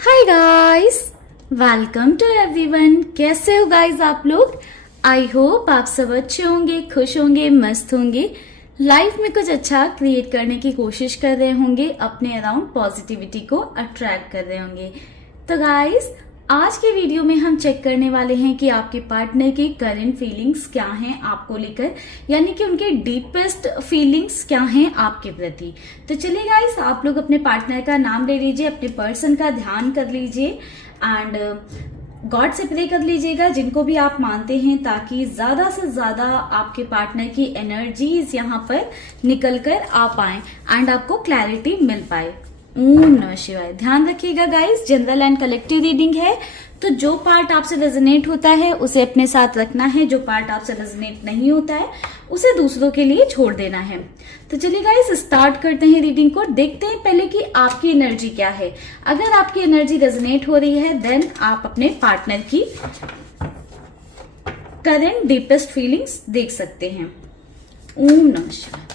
Hi guys, welcome to everyone. कैसे हो guys आप लोग? आई होप आप सब अच्छे होंगे, खुश होंगे, मस्त होंगे, लाइफ में कुछ अच्छा क्रिएट करने की कोशिश कर रहे होंगे, अपने अराउंड पॉजिटिविटी को अट्रैक्ट कर रहे होंगे। तो गाइस, आज के वीडियो में हम चेक करने वाले हैं कि आपके पार्टनर की करंट फीलिंग्स क्या हैं आपको लेकर, यानी कि उनके डीपेस्ट फीलिंग्स क्या हैं आपके प्रति। तो चलिए गाइस, आप लोग अपने पार्टनर का नाम ले लीजिए, अपने पर्सन का ध्यान कर लीजिए एंड गॉड से प्रे कर लीजिएगा, जिनको भी आप मानते हैं, ताकि ज्यादा से ज्यादा आपके पार्टनर की एनर्जीज यहाँ पर निकल कर आ पाए एंड आपको क्लैरिटी मिल पाए। ओम नमः शिवाय। ध्यान रखिएगा guys, general and collective reading है, तो जो पार्ट आपसे रेजोनेट होता है उसे अपने साथ रखना है, जो पार्ट आपसे रेजोनेट नहीं होता है उसे दूसरों के लिए छोड़ देना है। तो चलिए गाइस, स्टार्ट करते हैं रीडिंग को। देखते हैं पहले कि आपकी एनर्जी क्या है। अगर आपकी एनर्जी रेजोनेट हो रही है देन आप अपने पार्टनर की करंट डीपेस्ट फीलिंग्स देख सकते हैं। ओम नमः शिवाय।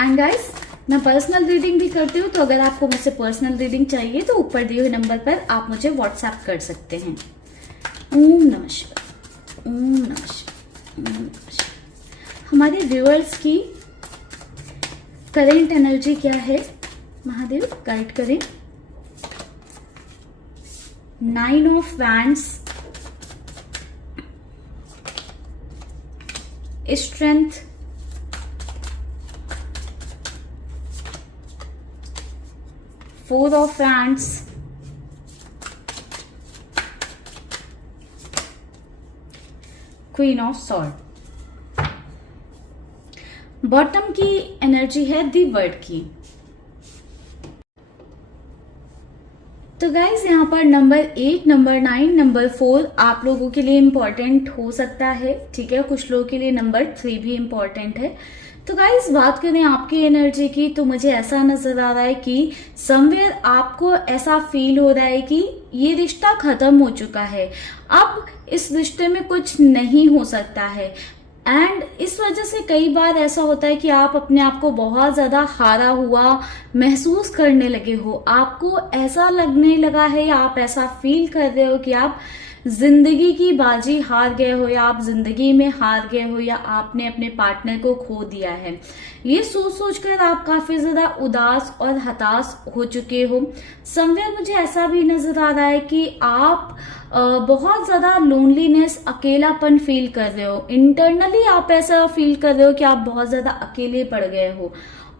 एंड गाइस, मैं पर्सनल रीडिंग भी करती हूँ, तो अगर आपको मुझसे पर्सनल रीडिंग चाहिए तो ऊपर दिए हुए नंबर पर आप मुझे व्हाट्सएप कर सकते हैं। ओम नमः शिवाय, ओम नमः शिवाय, ओम नमः शिवाय। हमारे व्यूअर्स की करंट एनर्जी क्या है, महादेव गाइड करें। 9 of wands, strength, Four of Wands, Queen of Swords। Bottom की एनर्जी है दी वर्ड की। तो गाइज, यहाँ पर नंबर 8, नंबर 9, नंबर 4 आप लोगों के लिए इम्पोर्टेंट हो सकता है, ठीक है। कुछ लोगों के लिए नंबर 3 भी इम्पोर्टेंट है। तो गाइस, बात करें आपकी एनर्जी की, तो मुझे ऐसा नजर आ रहा है कि समवेयर आपको ऐसा फील हो रहा है कि ये रिश्ता खत्म हो चुका है, अब इस रिश्ते में कुछ नहीं हो सकता है। एंड इस वजह से कई बार ऐसा होता है कि आप अपने आप को बहुत ज्यादा हारा हुआ महसूस करने लगे हो। आपको ऐसा लगने लगा है या आप ऐसा फील कर रहे हो कि आप जिंदगी की बाजी हार गए हो, या आप जिंदगी में हार गए हो, या आपने अपने पार्टनर को खो दिया है। ये सोच सोचकर आप काफी ज्यादा उदास और हताश हो चुके हो। समवेयर मुझे ऐसा भी नजर आ रहा है कि आप बहुत ज्यादा लोनलीनेस, अकेलापन फील कर रहे हो। इंटरनली आप ऐसा फील कर रहे हो कि आप बहुत ज्यादा अकेले पड़ गए हो।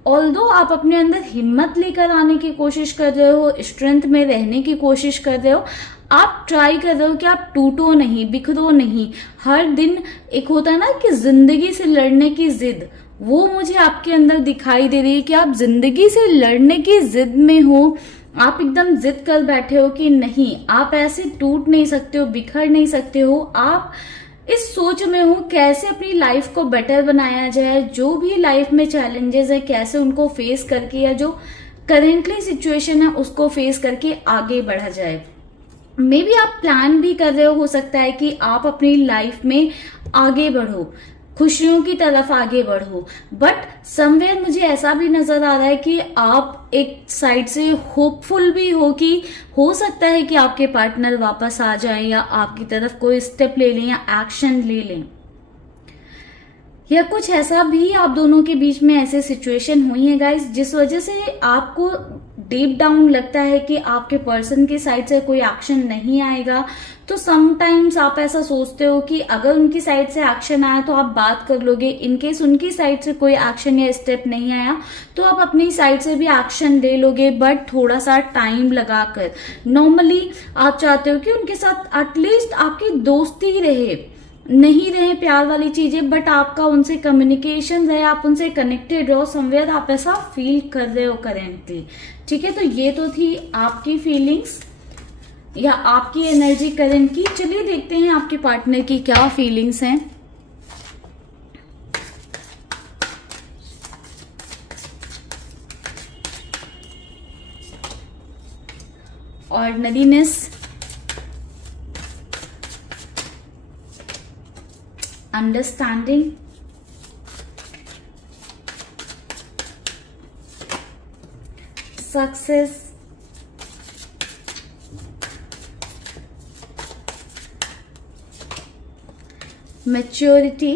ऑल्दो आप अपने अंदर हिम्मत लेकर आने की कोशिश कर रहे हो, स्ट्रेंथ में रहने की कोशिश कर रहे हो, आप ट्राई कर रहे हो कि आप टूटो नहीं, बिखरो नहीं। हर दिन एक होता है ना कि जिंदगी से लड़ने की जिद, वो मुझे आपके अंदर दिखाई दे रही है कि आप जिंदगी से लड़ने की जिद में हो। आप एकदम जिद कर बैठे हो कि नहीं, आप ऐसे टूट नहीं सकते हो, बिखर नहीं सकते हो। आप इस सोच में हो कैसे अपनी लाइफ को बेटर बनाया जाए, जो भी लाइफ में चैलेंजेस है कैसे उनको फेस करके, या जो करेंटली सिचुएशन है उसको फेस करके आगे बढ़ा जाए। मे बी आप प्लान भी कर रहे हो सकता है कि आप अपनी लाइफ में आगे बढ़ो, खुशियों की तरफ आगे बढ़ो। बट समवेयर मुझे ऐसा भी नजर आ रहा है कि आप एक साइड से होपफुल भी हो कि हो सकता है कि आपके पार्टनर वापस आ जाए, या आपकी तरफ कोई स्टेप ले लें, या एक्शन ले लें, या कुछ ऐसा भी आप दोनों के बीच में ऐसे सिचुएशन हुई है गाइस, जिस वजह से आपको डीप डाउन लगता है कि आपके पर्सन की साइड से कोई एक्शन नहीं आएगा। तो समटाइम्स आप ऐसा सोचते हो कि अगर उनकी साइड से एक्शन आया तो आप बात कर लोगे, इनकेस उनकी साइड से कोई एक्शन या स्टेप नहीं आया तो आप अपनी साइड से भी एक्शन ले लोगे, बट थोड़ा सा टाइम लगाकर। नॉर्मली आप चाहते हो कि उनके साथ एटलीस्ट आपकी दोस्ती रहे, नहीं रहे प्यार वाली चीजें, बट आपका उनसे कम्युनिकेशन रहे, आप उनसे कनेक्टेड रहो। समवेयर आप ऐसा फील कर रहे हो करेंटली, ठीक है। तो ये तो थी आपकी फीलिंग्स या आपकी एनर्जी करंट की। चलिए देखते हैं आपके पार्टनर की क्या फीलिंग्स हैं। Ordinariness, understanding, success, maturity,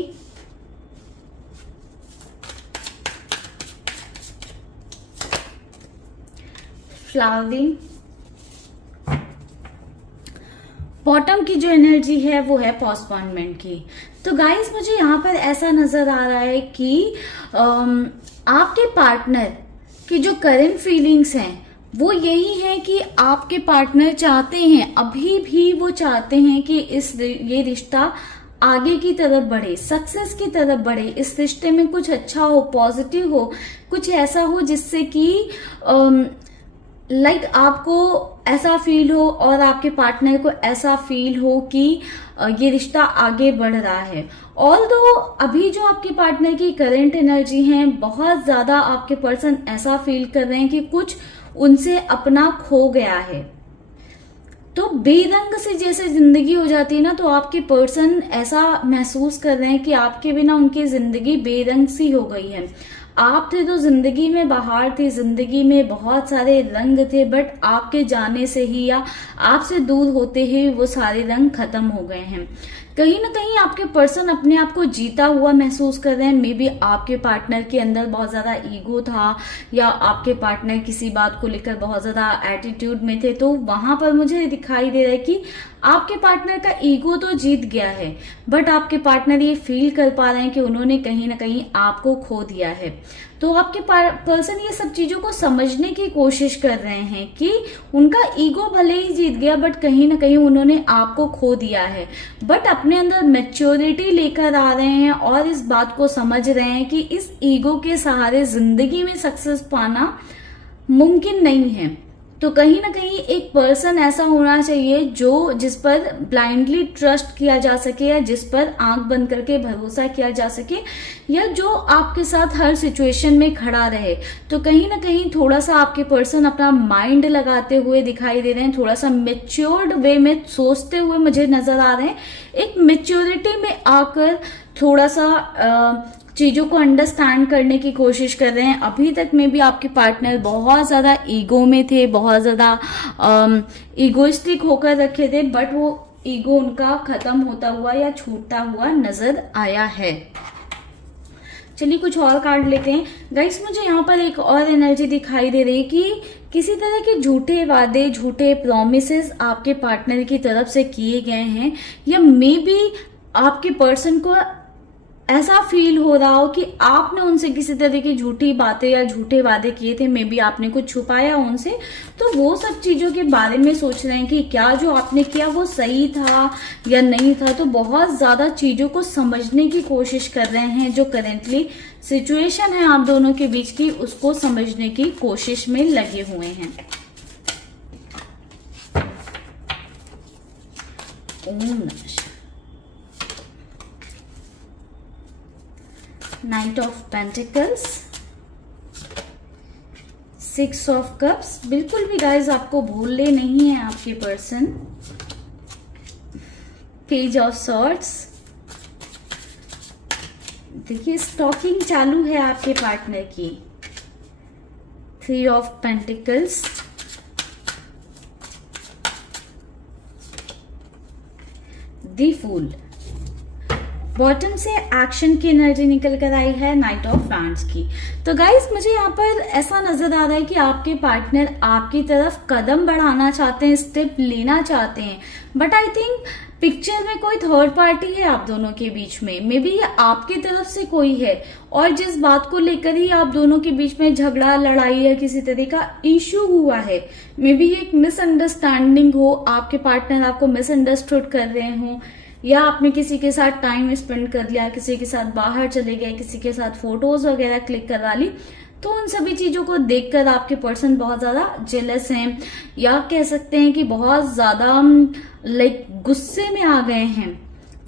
flowering. Bottom की जो एनर्जी है वो है पोस्टपोनमेंट की। तो गाइस मुझे यहाँ पर ऐसा नजर आ रहा है कि आपके पार्टनर की जो करंट फीलिंग्स हैं वो यही है कि आपके पार्टनर चाहते हैं, अभी भी वो चाहते हैं कि ये रिश्ता आगे की तरफ बढ़े, सक्सेस की तरफ बढ़े, इस रिश्ते में कुछ अच्छा हो, पॉजिटिव हो, कुछ ऐसा हो जिससे कि आपको ऐसा फील हो और आपके पार्टनर को ऐसा फील हो कि ये रिश्ता आगे बढ़ रहा है। ऑल्दो अभी जो आपके पार्टनर की करंट एनर्जी है, बहुत ज्यादा आपके पर्सन ऐसा फील कर रहे हैं कि कुछ उनसे अपना खो गया है। तो बेरंग से जैसे जिंदगी हो जाती है ना, तो आपके पर्सन ऐसा महसूस कर रहे हैं कि आपके बिना उनकी जिंदगी बेरंग सी हो गई है। आप थे तो जिंदगी में बहार थी, जिंदगी में बहुत सारे रंग थे, बट आपके जाने से ही या आपसे दूर होते ही वो सारे रंग खत्म हो गए हैं। कहीं ना कहीं आपके पर्सन अपने आप को जीता हुआ महसूस कर रहे हैं। मे बी आपके पार्टनर के अंदर बहुत ज्यादा ईगो था, या आपके पार्टनर किसी बात को लेकर बहुत ज्यादा एटीट्यूड में थे, तो वहां पर मुझे दिखाई दे रहा है कि आपके पार्टनर का ईगो तो जीत गया है, बट आपके पार्टनर ये फील कर पा रहे हैं कि उन्होंने कहीं ना कहीं आपको खो दिया है। तो आपके पर्सन ये सब चीजों को समझने की कोशिश कर रहे हैं कि उनका ईगो भले ही जीत गया, बट कहीं ना कहीं उन्होंने आपको खो दिया है। बट अपने अंदर मैच्योरिटी लेकर आ रहे हैं और इस बात को समझ रहे हैं कि इस ईगो के सहारे जिंदगी में सक्सेस पाना मुमकिन नहीं है। तो कहीं ना कहीं एक पर्सन ऐसा होना चाहिए जिस पर ब्लाइंडली ट्रस्ट किया जा सके, या जिस पर आंख बंद करके भरोसा किया जा सके, या जो आपके साथ हर सिचुएशन में खड़ा रहे। तो कहीं ना कहीं थोड़ा सा आपके पर्सन अपना माइंड लगाते हुए दिखाई दे रहे हैं, थोड़ा सा मेच्योर्ड वे में सोचते हुए मुझे नजर आ रहे हैं। एक मेच्योरिटी में आकर थोड़ा सा चीजों को अंडरस्टैंड करने की कोशिश कर रहे हैं। अभी तक में भी आपके पार्टनर बहुत ज्यादा ईगो में थे, बहुत ज्यादा ईगोइस्टिक होकर रखे थे, बट वो ईगो उनका खत्म होता हुआ या छूटता हुआ नजर आया है। चलिए कुछ और कार्ड लेते हैं। गाइस मुझे यहाँ पर एक और एनर्जी दिखाई दे रही है कि किसी तरह के झूठे वादे, झूठे प्रॉमिसेस आपके पार्टनर की तरफ से किए गए हैं, या मे बी आपके पर्सन को ऐसा फील हो रहा हो कि आपने उनसे किसी तरह की झूठी बातें या झूठे वादे किए थे, मे बी आपने कुछ छुपाया उनसे। तो वो सब चीजों के बारे में सोच रहे हैं कि क्या जो आपने किया वो सही था या नहीं था। तो बहुत ज्यादा चीजों को समझने की कोशिश कर रहे हैं। जो करेंटली सिचुएशन है आप दोनों के बीच की, उसको समझने की कोशिश में लगे हुए हैं। ओम नमः शिवाय। Knight of pentacles, 6 of cups, बिल्कुल भी गाइज आपको भूलने नहीं है आपके पर्सन। पेज ऑफ सॉर्ड्स, देखिए स्टॉकिंग चालू है आपके पार्टनर की। 3 of pentacles, the fool. Bottom से एक्शन की एनर्जी निकल कर आई है, नाइट ऑफ वैंड्स की। तो गाइस मुझे यहाँ पर ऐसा नजर आ रहा है कि आपके पार्टनर आपकी तरफ कदम बढ़ाना चाहते हैं, स्टेप लेना चाहते हैं, बट आई थिंक पिक्चर में कोई थर्ड पार्टी है आप दोनों के बीच में। मे बी ये आपकी तरफ से कोई है, और जिस बात को लेकर ही आप दोनों के बीच में झगड़ा, लड़ाई या किसी तरह का इश्यू हुआ है, मे बी एक मिसअंडरस्टैंडिंग हो, आपके पार्टनर आपको मिसअंडरस्टूड कर रहे हो, या आपने किसी के साथ टाइम स्पेंड कर लिया, किसी के साथ बाहर चले गए, किसी के साथ फोटोज वगैरह क्लिक करवा ली। तो उन सभी चीजों को देखकर आपके पर्सन बहुत ज्यादा जेलस हैं, या कह सकते हैं कि बहुत ज्यादा गुस्से में आ गए हैं।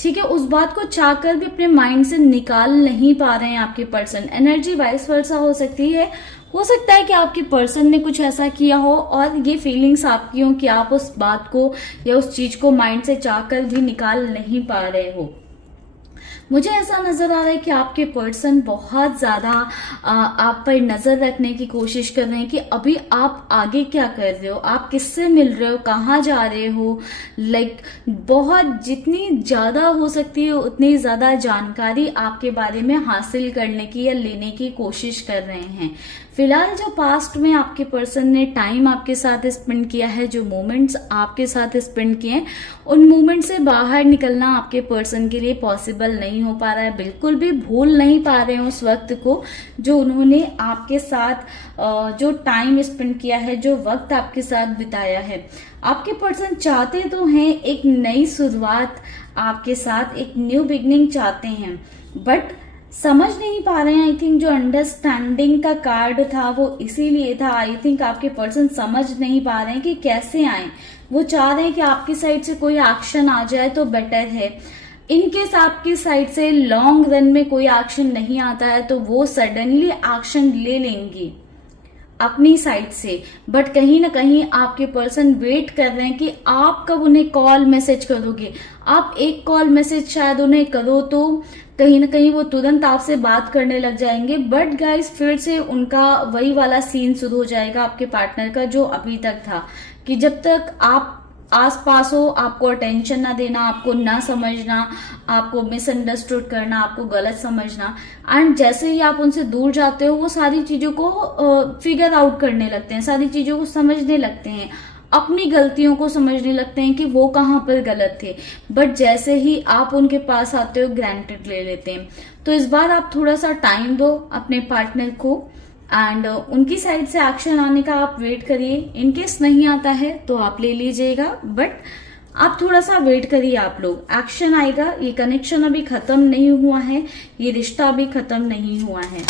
ठीक है, उस बात को चाहकर भी अपने माइंड से निकाल नहीं पा रहे हैं आपके पर्सन। एनर्जी वाइस वर्सा हो सकती है। हो सकता है कि आपके पर्सन ने कुछ ऐसा किया हो और ये फीलिंग्स आपकी हो कि आप उस बात को या उस चीज को माइंड से चाहकर भी निकाल नहीं पा रहे हो। मुझे ऐसा नजर आ रहा है कि आपके पर्सन बहुत ज्यादा आप पर नजर रखने की कोशिश कर रहे हैं कि अभी आप आगे क्या कर रहे हो, आप किससे मिल रहे हो, कहाँ जा रहे हो। लाइक बहुत जितनी ज्यादा हो सकती है उतनी ज्यादा जानकारी आपके बारे में हासिल करने की या लेने की कोशिश कर रहे हैं। फिलहाल जो पास्ट में आपके पर्सन ने टाइम आपके साथ स्पेंड किया है, जो मोमेंट्स आपके साथ स्पेंड किए हैं, उन मोमेंट से बाहर निकलना आपके पर्सन के लिए पॉसिबल नहीं हो पा रहा है। बिल्कुल भी भूल नहीं पा रहे हैं उस वक्त को जो उन्होंने आपके साथ जो टाइम स्पेंड किया है, जो वक्त आपके साथ बिताया है। आपके पर्सन चाहते तो हैं एक नई शुरुआत आपके साथ, एक न्यू बिगनिंग चाहते हैं, बट समझ नहीं पा रहे हैं। आई थिंक जो अंडरस्टैंडिंग का कार्ड था वो इसीलिए था। आई थिंक आपके पर्सन समझ नहीं पा रहे हैं कि कैसे आए। वो चाह रहे हैं कि आपकी साइड से कोई एक्शन आ जाए तो बेटर है। इनकेस आपकी साइड से लॉन्ग रन में कोई एक्शन नहीं आता है तो वो सडनली एक्शन ले लेंगी अपनी साइड से, बट कहीं ना कहीं आपके पर्सन वेट कर रहे हैं कि आप कब उन्हें कॉल मैसेज करोगे। आप एक कॉल मैसेज शायद उन्हें करो तो कहीं ना कहीं वो तुरंत आपसे बात करने लग जाएंगे, बट गाइस फिर से उनका वही वाला सीन शुरू हो जाएगा आपके पार्टनर का जो अभी तक था, कि जब तक आप आस पास हो आपको अटेंशन ना देना, आपको ना समझना, आपको मिसअंडरस्टूड करना, आपको गलत समझना। एंड जैसे ही आप उनसे दूर जाते हो वो सारी चीजों को फिगर आउट करने लगते हैं, सारी चीजों को समझने लगते हैं, अपनी गलतियों को समझने लगते हैं कि वो कहाँ पर गलत थे। बट जैसे ही आप उनके पास आते हो ग्रांटेड ले लेते हैं। तो इस बार आप थोड़ा सा टाइम दो अपने पार्टनर को एंड उनकी साइड से एक्शन आने का आप वेट करिए। इनकेस नहीं आता है तो आप ले लीजिएगा, बट आप थोड़ा सा वेट करिए। आप लोग एक्शन आएगा। ये कनेक्शन अभी खत्म नहीं हुआ है, ये रिश्ता अभी खत्म नहीं हुआ है।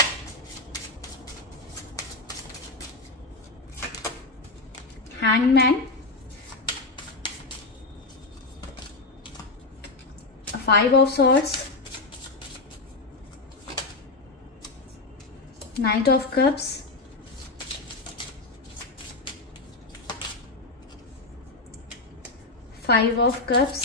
Hangman, 5 of swords, night of cups, five of cups,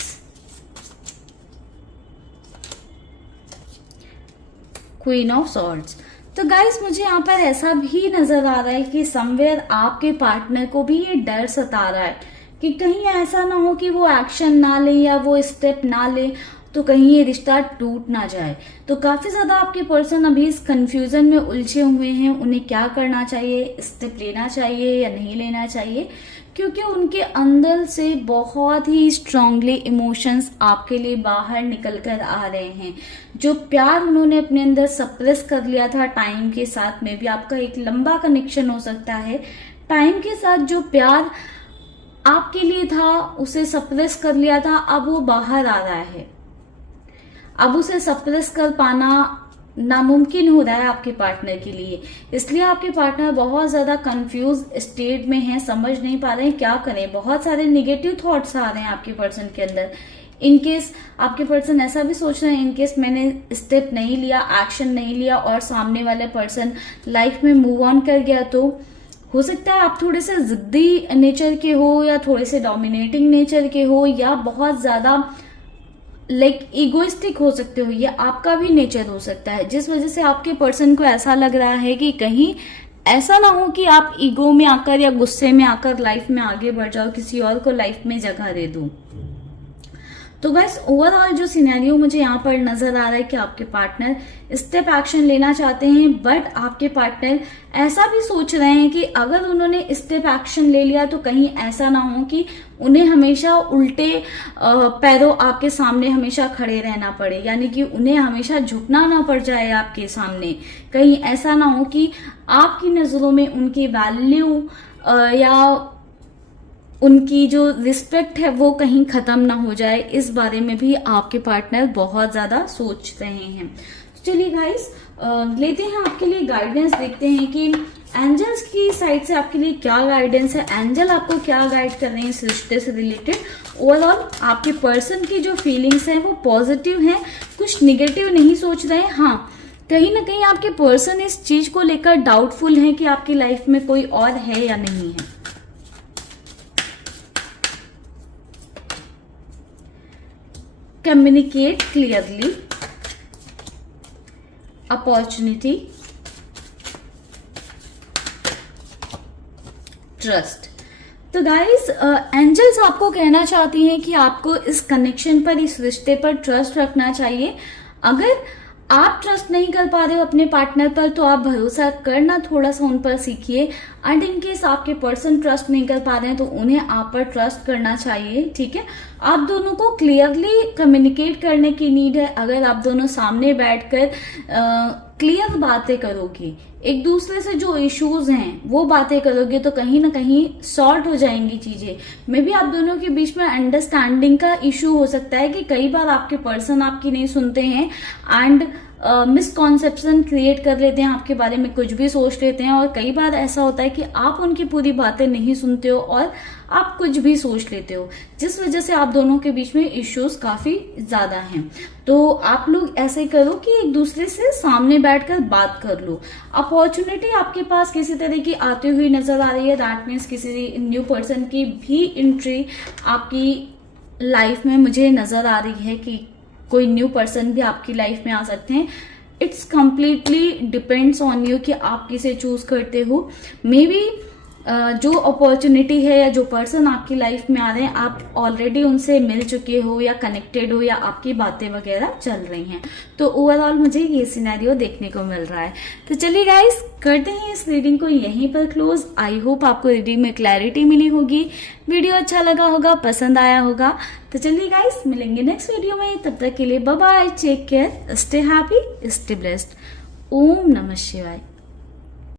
queen of swords. तो गाइस मुझे यहाँ पर ऐसा भी नजर आ रहा है कि समवेयर आपके पार्टनर को भी ये डर सता रहा है कि कहीं ऐसा ना हो कि वो एक्शन ना ले या वो स्टेप ना ले तो कहीं ये रिश्ता टूट ना जाए। तो काफी ज्यादा आपके पर्सन अभी इस कंफ्यूजन में उलझे हुए हैं, उन्हें क्या करना चाहिए, स्टेप लेना चाहिए या नहीं लेना चाहिए, क्योंकि उनके अंदर से बहुत ही स्ट्रांगली इमोशंस आपके लिए बाहर निकल कर आ रहे हैं। जो प्यार उन्होंने अपने अंदर सप्रेस कर लिया था टाइम के साथ में भी, आपका एक लंबा कनेक्शन हो सकता है, टाइम के साथ जो प्यार आपके लिए था उसे सप्रेस कर लिया था, अब वो बाहर आ रहा है। अब उसे सप्रेस कर पाना नामुमकिन हो रहा है आपके पार्टनर के लिए। इसलिए आपके पार्टनर बहुत ज्यादा कंफ्यूज स्टेट में है, समझ नहीं पा रहे हैं क्या करें। बहुत सारे निगेटिव थॉट्स आ रहे हैं आपके पर्सन के अंदर। इनकेस आपके पर्सन ऐसा भी सोच रहे हैं, इनकेस मैंने स्टेप नहीं लिया, एक्शन नहीं लिया और सामने वाले पर्सन लाइफ में मूव ऑन कर गया, तो हो सकता है आप थोड़े से जिद्दी नेचर के हो या थोड़े से डोमिनेटिंग नेचर के हो या बहुत ज्यादा इगोइस्टिक हो सकते हो। ये आपका भी नेचर हो सकता है, जिस वजह से आपके पर्सन को ऐसा लग रहा है कि कहीं ऐसा ना हो कि आप ईगो में आकर या गुस्से में आकर लाइफ में आगे बढ़ जाओ, किसी और को लाइफ में जगह दे दो। तो गाइस ओवरऑल जो सिनेरियो मुझे यहाँ पर नजर आ रहा है कि आपके पार्टनर स्टेप एक्शन लेना चाहते हैं, बट आपके पार्टनर ऐसा भी सोच रहे हैं कि अगर उन्होंने स्टेप एक्शन ले लिया तो कहीं ऐसा ना हो कि उन्हें हमेशा उल्टे पैरों आपके सामने हमेशा खड़े रहना पड़े, यानी कि उन्हें हमेशा झुकना ना पड़ जाए आपके सामने। कहीं ऐसा ना हो कि आपकी नजरों में उनकी वैल्यू या उनकी जो रिस्पेक्ट है वो कहीं खत्म ना हो जाए। इस बारे में भी आपके पार्टनर बहुत ज्यादा सोच रहे हैं। चलिए गाइस लेते हैं आपके लिए गाइडेंस, देखते हैं कि एंजल्स की साइड से आपके लिए क्या गाइडेंस है, एंजल आपको क्या गाइड कर रहे हैं इस रिश्ते से रिलेटेड। ओवरऑल आपके पर्सन की जो फीलिंग्स हैं वो पॉजिटिव हैं, कुछ निगेटिव नहीं सोच रहे हैं। हाँ, कहीं ना कहीं आपके पर्सन इस चीज को लेकर डाउटफुल हैं कि आपकी लाइफ में कोई और है या नहीं है। Communicate clearly, opportunity, trust. तो गाइस एंजल्स आपको कहना चाहती हैं कि आपको इस कनेक्शन पर, इस रिश्ते पर ट्रस्ट रखना चाहिए। अगर आप ट्रस्ट नहीं कर पा रहे हो अपने पार्टनर पर तो आप भरोसा करना थोड़ा सा उन पर सीखिए। एंड इन केस आपके पर्सन ट्रस्ट नहीं कर पा रहे हैं तो उन्हें आप पर ट्रस्ट करना चाहिए, ठीक है। आप दोनों को क्लियरली कम्युनिकेट करने की नीड है। अगर आप दोनों सामने बैठकर क्लियर बातें करोगे, एक दूसरे से जो इश्यूज हैं वो बातें करोगे तो कहीं ना कहीं सॉर्ट हो जाएंगी चीजें। मे बी आप दोनों के बीच में अंडरस्टैंडिंग का इशू हो सकता है कि कई बार आपके पर्सन आपकी नहीं सुनते हैं एंड मिसकॉन्सेप्शन क्रिएट कर लेते हैं, आपके बारे में कुछ भी सोच लेते हैं। और कई बार ऐसा होता है कि आप उनकी पूरी बातें नहीं सुनते हो और आप कुछ भी सोच लेते हो, जिस वजह से आप दोनों के बीच में इश्यूज काफी ज्यादा हैं। तो आप लोग ऐसे करो कि एक दूसरे से सामने बैठकर बात कर लो। अपॉर्चुनिटी आपके पास किसी तरह की आती हुई नजर आ रही है, दैट मीन्स किसी न्यू पर्सन की भी एंट्री आपकी लाइफ में मुझे नजर आ रही है कि कोई न्यू पर्सन भी आपकी लाइफ में आ सकते हैं। It's completely depends on you कि आप किसे चूज करते हो। मे बी जो अपॉर्चुनिटी है या जो पर्सन आपकी लाइफ में आ रहे हैं आप ऑलरेडी उनसे मिल चुके हो या कनेक्टेड हो या आपकी बातें वगैरह चल रही हैं। तो ओवरऑल मुझे ये सिनेरियो देखने को मिल रहा है। तो चलिए गाइस करते हैं इस रीडिंग को यहीं पर क्लोज। आई होप आपको रीडिंग में क्लैरिटी मिली होगी, वीडियो अच्छा लगा होगा, पसंद आया होगा। तो चलिए गाइस मिलेंगे नेक्स्ट वीडियो में, तब तक के लिए bye bye, take care, stay happy, stay blessed. ओम नमः शिवाय।